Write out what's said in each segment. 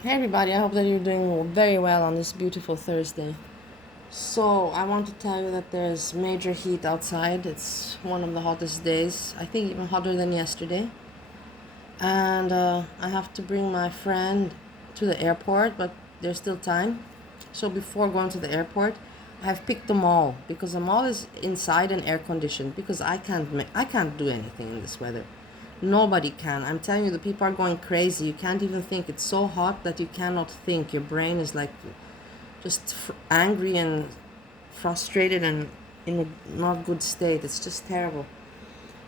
Hey everybody, I hope that you're doing very well on this beautiful Thursday. So, I want to tell you that there's major heat outside. It's one of the hottest days, I think even hotter than yesterday. And I have to bring my friend to the airport, but there's still time. So, before going to the airport, I have picked the mall because the mall is inside and air conditioned because I can't do anything in this weather. Nobody can. I'm telling you, the people are going crazy. You can't even think. It's so hot that you cannot think. Your brain is like just angry and frustrated and in a not good state. It's just terrible.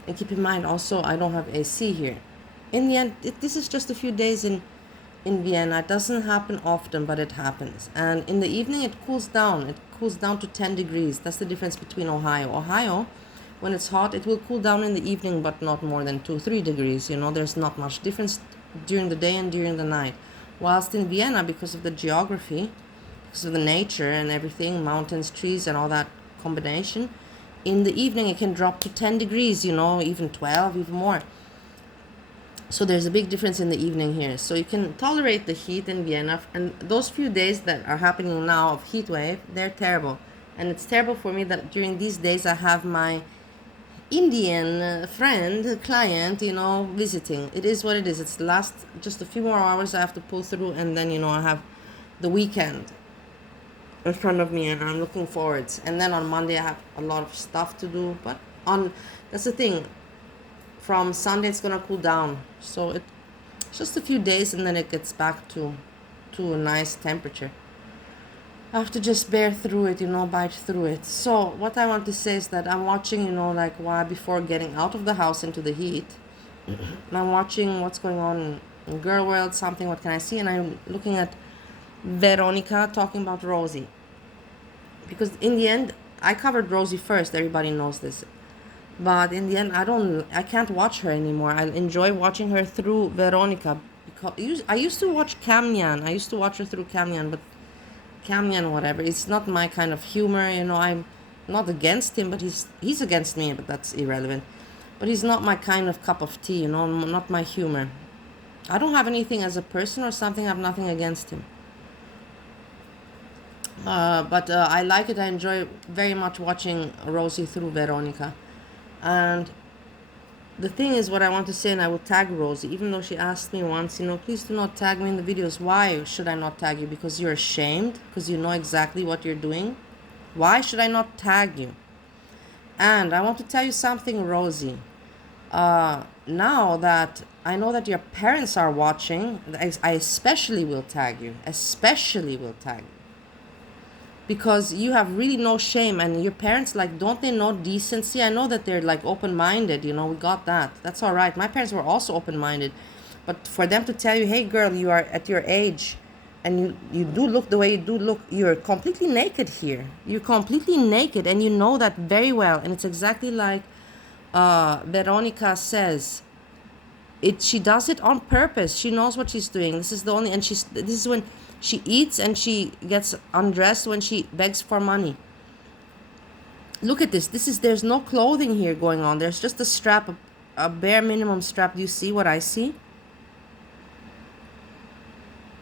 And keep in mind, also, I don't have AC here. In the end, this is just a few days in Vienna. It doesn't happen often, but it happens. And in the evening, it cools down. It cools down to 10 degrees. That's the difference between Ohio. Ohio, when it's hot, it will cool down in the evening, but not more than 2, 3 degrees. There's not much difference during the day and during the night. Whilst in Vienna, because of the geography, because of the nature and everything, mountains, trees, and all that combination, in the evening it can drop to 10 degrees, even 12, even more. So there's a big difference in the evening here. So you can tolerate the heat in Vienna. And those few days that are happening now of heat wave, they're terrible. And it's terrible for me that during these days I have my Indian friend, client, visiting. It is what it is. It's the last, just a few more hours I have to pull through. And then, I have the weekend in front of me and I'm looking forward. And then on Monday I have a lot of stuff to do. But that's the thing. From Sunday it's gonna cool down, so it's just a few days and then it gets back to a nice temperature. I have to just bear through it, bite through it. So what I want to say is that I'm watching, like why before getting out of the house into the heat, and I'm watching what's going on in Girl World, something, what can I see, and I'm looking at Veronica talking about Rosie, because in the end I covered Rosie first. Everybody knows this. But in the end, I can't watch her anymore. I enjoy watching her through Veronica because I used to watch Kamyan. I used to watch her through Kamyan, but Kamyan, whatever, it's not my kind of humor. I'm not against him, but he's against me, but that's irrelevant. But he's not my kind of cup of tea. Not my humor. I don't have anything as a person or something. I have nothing against him. But I like it. I enjoy very much watching Rosie through Veronica. And the thing is, what I want to say, and I will tag Rosie, even though she asked me once, please do not tag me in the videos. Why should I not tag you? Because you're ashamed? Because you know exactly what you're doing? Why should I not tag you? And I want to tell you something, Rosie. Now that I know that your parents are watching, I especially will tag you. Especially will tag you. Because you have really no shame, and your parents, like, don't they know decency? I know that they're like open-minded, we got that. That's all right. My parents were also open-minded, but for them to tell you, hey girl, you are at your age and you do look the way you do look, you're completely naked here, you're completely naked, and you know that very well. And it's exactly like Veronica says, she does it on purpose. She knows what she's doing. This is the only, and this is when she eats and she gets undressed when she begs for money. Look at this. There's no clothing here going on. There's just a strap, a bare minimum strap. Do you see what I see?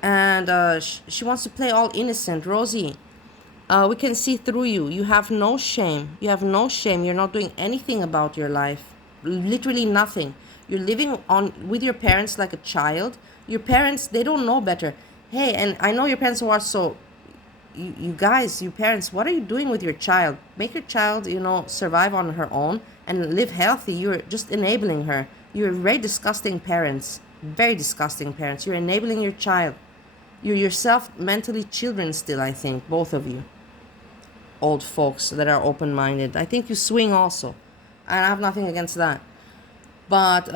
And she wants to play all innocent. Rosie, we can see through you. You have no shame. You have no shame. You're not doing anything about your life. Literally nothing. You're living on with your parents like a child. Your parents, they don't know better. Hey, and I know your parents are so. You guys, you parents, what are you doing with your child? Make your child, survive on her own and live healthy. You're just enabling her. You're very disgusting parents. Very disgusting parents. You're enabling your child. You're yourself mentally children still, I think, both of you. Old folks that are open-minded. I think you swing also. And I have nothing against that. But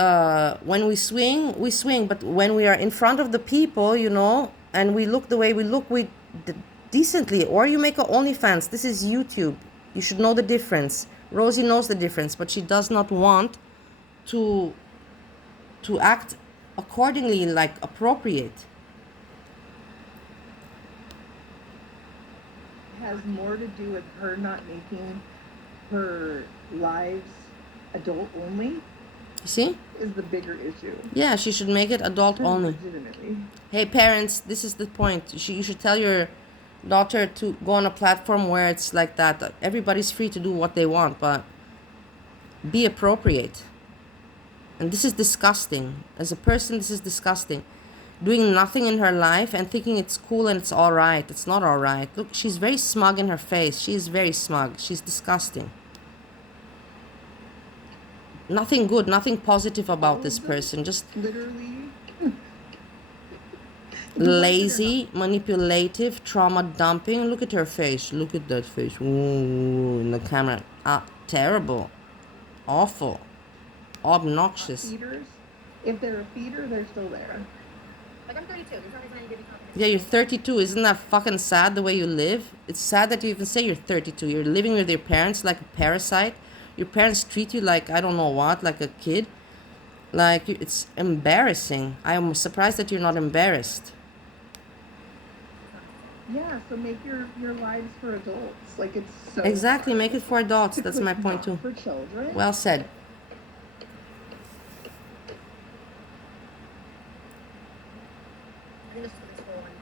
when we swing, we swing. But when we are in front of the people, and we look the way we look, we decently. Or you make a OnlyFans. This is YouTube. You should know the difference. Rosie knows the difference, but she does not want to act accordingly, like appropriate. Has more to do with her not making her lives adult only. See? is the bigger issue. Yeah, she should make it adult only. Legitimately. Hey, parents, this is the point. You should tell your daughter to go on a platform where it's like that. Everybody's free to do what they want, but be appropriate. And this is disgusting. As a person, this is disgusting. Doing nothing in her life and thinking it's cool and it's all right. It's not all right. Look, she's very smug in her face. She is very smug. She's disgusting. Nothing good, nothing positive about this person. Just Literally. lazy, manipulative, trauma dumping. Look at her face. Look at that face. Ooh, in the camera. Terrible. Awful. Obnoxious. Feeders. If they're a feeder, they're still there. Like, I'm 32. There's no reason I need to be confident. Yeah, you're 32. Isn't that fucking sad the way you live? It's sad that you even say you're 32. You're living with your parents like a parasite. Your parents treat you like I don't know what, like a kid. Like, it's embarrassing. I'm surprised that you're not embarrassed. Yeah, so make your lives for adults. Like, it's so Exactly, hard make it for adults. to That's put my point not too. for children. Well said. I think this is for this whole one,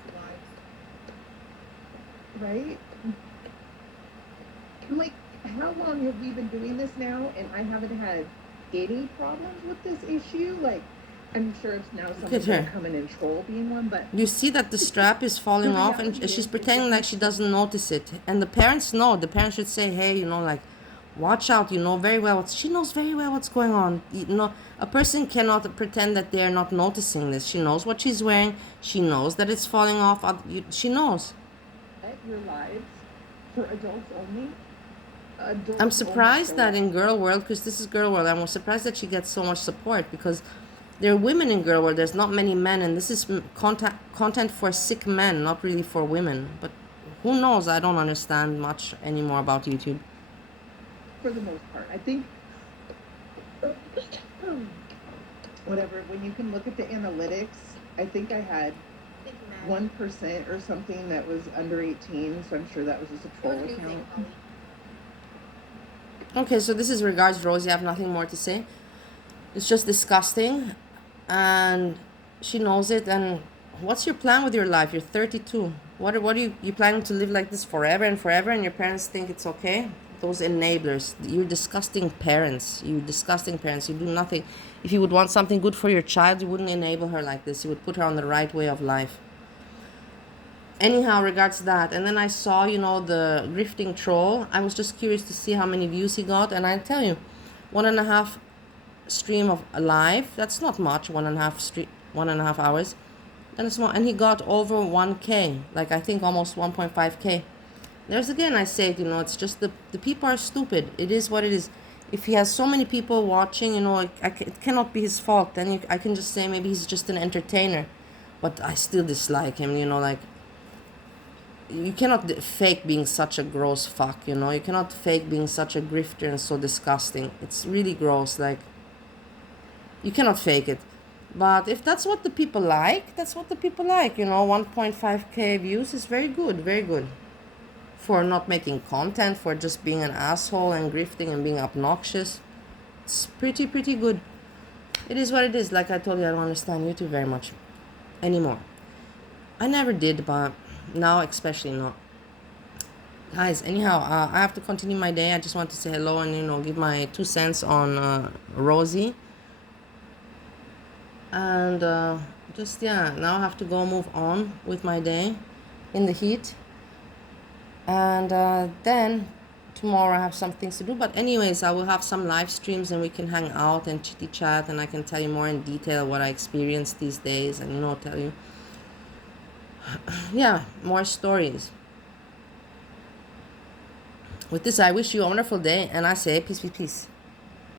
2 lives. Right? I'm like, how long have we been doing this now? And I haven't had any problems with this issue. Like, I'm sure it's now something her. that coming in troll being one, but You see that the strap is falling The off and reality she's is pretending like she doesn't notice it. And the parents know. The parents should say, hey, you know, like, watch out. You know very well. She knows very well what's going on. You know, a person cannot pretend that they're not noticing this. She knows what she's wearing. She knows that it's falling off. She knows. let your lives for adults only. Adults I'm surprised only that in Girl World, because this is Girl World, I'm surprised that she gets so much support because there are women in Girl World. There's not many men, and this is content for sick men, not really for women. But who knows? I don't understand much anymore about YouTube. for the most part. I think whatever, when you can look at the analytics, I think I had Thank you, Matt. 1% or something that was under 18, so I'm sure that was just a It troll was a new thing, account. Holly. Okay, so this is regards Rosie. I have nothing more to say. It's just disgusting, and she knows it. And what's your plan with your life? You're 32. What are you planning to live like this forever and forever? And your parents think it's okay? Those enablers. You're disgusting parents. You disgusting parents. You do nothing. If you would want something good for your child, you wouldn't enable her like this. You would put her on the right way of life. Anyhow, regards that. And then I saw, you know, the grifting troll. I was just curious to see how many views he got. And I tell you, 1.5 stream of live. That's not much. 1.5 hours. And he got over 1K. Like, I think almost 1.5K. There's again, I say it, you know, it's just the people are stupid. It is what it is. If he has so many people watching, you know, it cannot be his fault. Then I can just say maybe he's just an entertainer. But I still dislike him, you know, like, you cannot fake being such a gross fuck, you know. You cannot fake being such a grifter and so disgusting. It's really gross. Like, you cannot fake it. But if that's what the people like, that's what the people like, you know. 1.5K views is very good, very good. For not making content, for just being an asshole and grifting and being obnoxious. It's pretty good. It is what it is. Like I told you, I don't understand YouTube very much anymore. I never did, but now especially not. Guys, anyhow, I have to continue my day. I just want to say hello and, you know, give my 2 cents on Rosie. And just, yeah, now I have to go move on with my day in the heat. And then tomorrow I have some things to do. But anyways, I will have some live streams and we can hang out and chitty chat. And I can tell you more in detail what I experienced these days. And, you know, tell you, yeah, more stories. With this, I wish you a wonderful day. And I say peace, peace, peace.